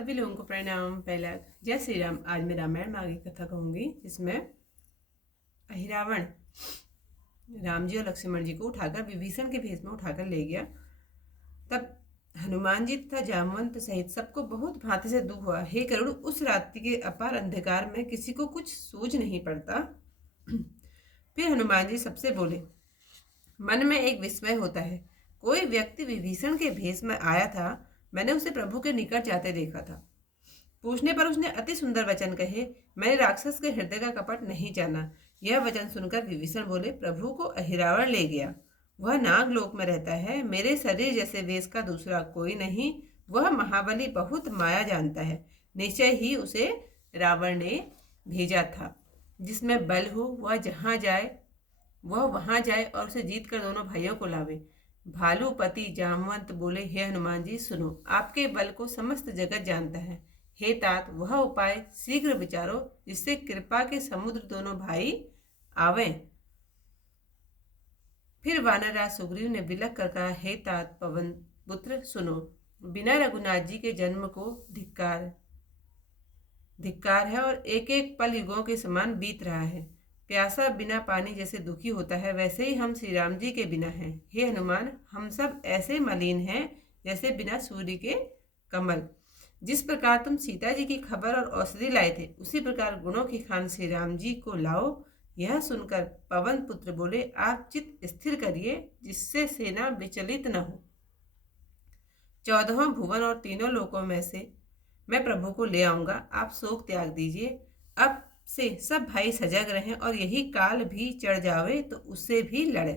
सभी लोगों को प्रणाम। पहला जय श्री राम। आज मैं रामायण में आगे कथा कहूंगी जिसमें अहिरावण राम जी और लक्ष्मण जी को उठाकर विभीषण के भेष में उठाकर ले गया। तब हनुमान जी तथा जामवंत सहित सबको बहुत भांति से दुख हुआ। हे करुण, उस रात्रि के अपार अंधकार में किसी को कुछ सूझ नहीं पड़ता। फिर हनुमान जी सबसे बोले, मन में एक विस्मय होता है। कोई व्यक्ति विभीषण के भेष में आया था। मैंने उसे प्रभु के निकट जाते देखा था। पूछने पर उसने अति सुंदर वचन कहे। मैंने राक्षस के हृदय का कपट नहीं जाना। यह वचन सुनकर विभीषण बोले, प्रभु को अहिरावण ले गया। वह नागलोक में रहता है। मेरे शरीर जैसे वेश का दूसरा कोई नहीं। वह महाबली बहुत माया जानता है। निश्चय ही उसे रावण ने भेजा था। जिसमें बल हो वह वहां जाए और उसे जीत कर दोनों भाइयों को लावे। भालूपति जामवंत बोले, हे हनुमान जी सुनो, आपके बल को समस्त जगत जानता है। हे तात, वह उपाय शीघ्र विचारो जिससे कृपा के समुद्र दोनों भाई आवें। फिर वानरराज सुग्रीव ने विलख कर कहा, हे तात पवन पुत्र सुनो, बिना रघुनाथ जी के जन्म को धिक्कार है और एक एक पल युगों के समान बीत रहा है। प्यासा बिना पानी जैसे दुखी होता है, वैसे ही हम श्री राम जी के बिना हैं। हे हनुमान, हम सब ऐसे मलिन हैं जैसे बिना सूर्य के कमल। जिस प्रकार तुम सीता जी की खबर और औषधि लाए थे, उसी प्रकार गुणों की खान श्री राम जी को लाओ। यह सुनकर पवन पुत्र बोले, आप चित्त स्थिर करिए जिससे सेना विचलित न हो। 14वां भुवन और तीनों लोकों में से मैं प्रभु को ले आऊंगा। आप शोक त्याग दीजिए। अब से सब भाई सजग रहें और यही काल भी चढ़ जावे तो उससे भी लड़े।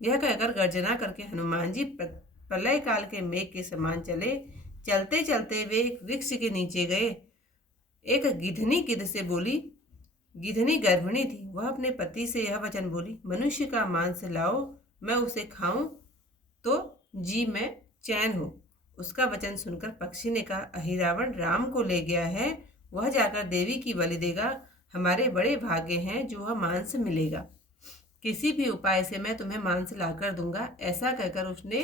यह कहकर गर्जना करके हनुमान जी प्रलय काल के मेघ के समान चले। चलते चलते वे एक वृक्ष के नीचे गए। एक गिधनी गिद्ध से बोली। गिधनी गर्भिणी थी। वह अपने पति से यह वचन बोली, मनुष्य का मांस लाओ, मैं उसे खाऊं तो जी में चैन हो। उसका वचन सुनकर पक्षी ने कहा, अहिरावण राम को ले गया है। वह जाकर देवी की बलि देगा। हमारे बड़े भाग्य हैं जो वह मांस मिलेगा। किसी भी उपाय से मैं तुम्हें मांस लाकर दूंगा। ऐसा कहकर उसने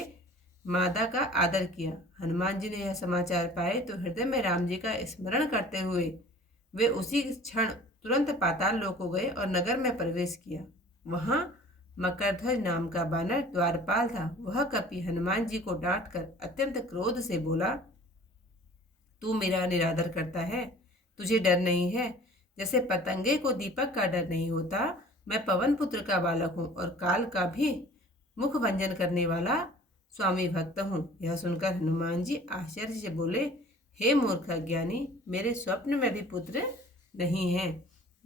मादा का आदर किया। हनुमान जी ने यह समाचार पाए तो हृदय में राम जी का स्मरण करते हुए वे उसी क्षण तुरंत पाताल लोक को गए और नगर में प्रवेश किया। वहां मकरध्वज नाम का बानर द्वारपाल था। वह कपि हनुमान जी को डांटकर अत्यंत क्रोध से बोला, तू मेरा निरादर करता है, तुझे डर नहीं है? जैसे पतंगे को दीपक का डर नहीं होता, मैं पवन पुत्र का बालक हूँ और काल का भी मुख भंजन करने वाला स्वामी भक्त हूँ। यह सुनकर हनुमान जी आश्चर्य से बोले, हे मूर्ख अज्ञानी, मेरे स्वप्न में भी पुत्र नहीं है।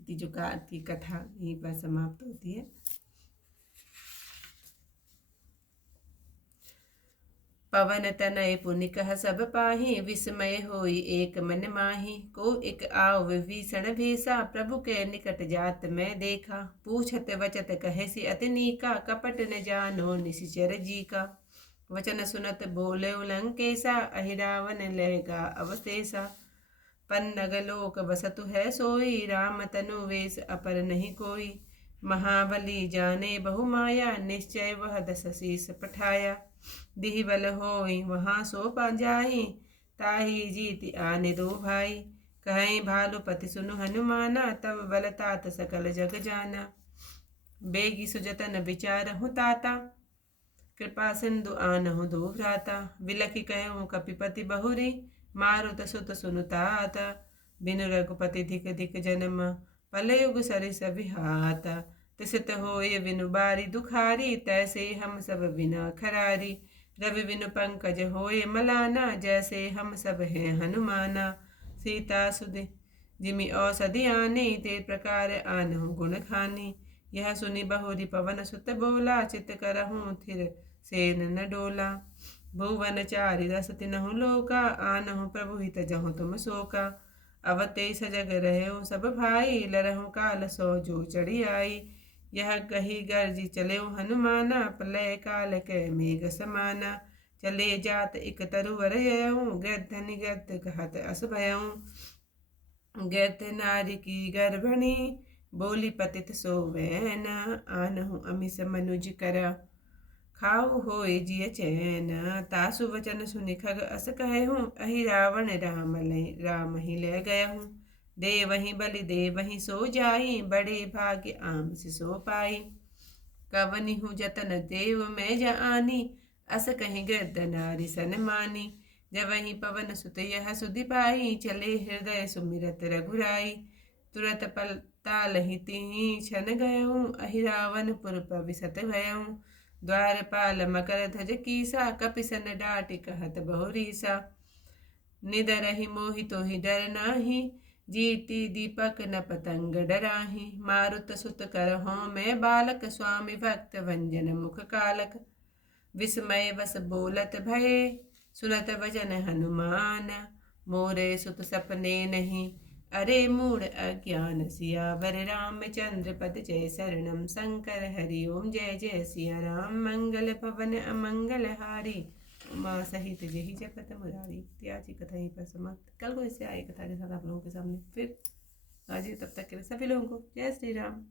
जो की कथा यहीं पर समाप्त होती है। पवन तनय पुनिकह सब पाहि, विस्मय होई एक मन माहि। को एक आव विभीषण भेषा, प्रभु के निकट जात में देखा। पूछत वचत कहेसि अति नीका, कपट न जानो निशिचर जी का। वचन सुनत बोले लंकेशा, अहिरावण लयगा अवशेषा। पन्नग लोक बसतु है सोई, राम तनु वेश अपर नहीं कोई। महाबली जाने बहु माया, निश्चय वह 10 शीस पठाया। दिहि बल होई वहाँ सो जाहि, ताहि जीति आने दो भाई। कहीं भालुपति सुनु हनुमाना, तब बल तात सकल जग जाना। बेगी सुजतन विचारहु ताता, कृपा सिंधु आनहु दो भ्राता। बिलखि कहूँ कपिपति बहुरी, मारुत सुत सुनु तात। बिनु रघुपति धिक धिक जन्म, पलयुग सरिस विहाता। तिसित होय बिनु बारी दुखारी, तैसे हम सब बिना खरारी। रवि बिनु पंकज होय मलाना, जैसे हम सब हैं हनुमाना। सीता सुध जिमि औषधि आने, ते प्रकार आनहु गुण खानी। यह सुनि बहुरी पवन सुत बोला, चित करहूँ थिर सेन न डोला। भुवन चारि रस तिनहु लोका, आनहु प्रभु हित जहु तुम शोका। अवते सजग रहे सब भाई, लरहु काल सो जो चढ़ी आई। यह कही गर्जी चले हनुमाना, प्रलय काल के मेघ समाना। चले जात इक तरुवर यऊँ, गृद्धनि गृद्ध कहत अस भयऊँ। गृद्ध नारी की गर्भणी, बोली पतित सोवैन, आनहु अमिस मनुज करा। खाओ होए जिय चैन। तासु वचन सुनि खग अस कहे हूँ, अहि रावण राम ही ले गया हूँ। दे वहीं बलि दे वहीं सो जाई, बड़े भाग्य आम सो पाई। कवनि हूँ जतन देव मैं जानी, अस कहीं गिरध नारी सन मानी। जब वहीं पवन सुत यह सुधि पाई, चले हृदय सुमिरत रघुराई। तुरत पल ताल ही तिहि छन गयऊँ, अहि रावण पुर पविसत भयऊँ। द्वारपाल मकर ध्वज कीसा, कपिसन डांटि कहत बहुरीसा। निदरहि मोहि तोहि डर नाही, जीति दीपक न पतंग डराहि। मारुत सुत करहूँ मैं बालक, स्वामी भक्त भंजन मुख कालक। विस्मय बस बोलत भये, सुनत वचन हनुमान। मोरे सुत सपने नहीं, अरे मूढ़ अज्ञान। सियावर रामचंद्र पद जय, शरणम शंकर हरि ओम। जय जय सिया राम, मंगल भवन अमंगल हारी। उमा सहित जही जपत मुरारी। त्याजी कथा यहीं पर समाप्त। कल को इससे आए कथा के साथ आप लोगों के सामने फिर हाजिर। तब तक के लिए सभी लोगों को जय श्री राम।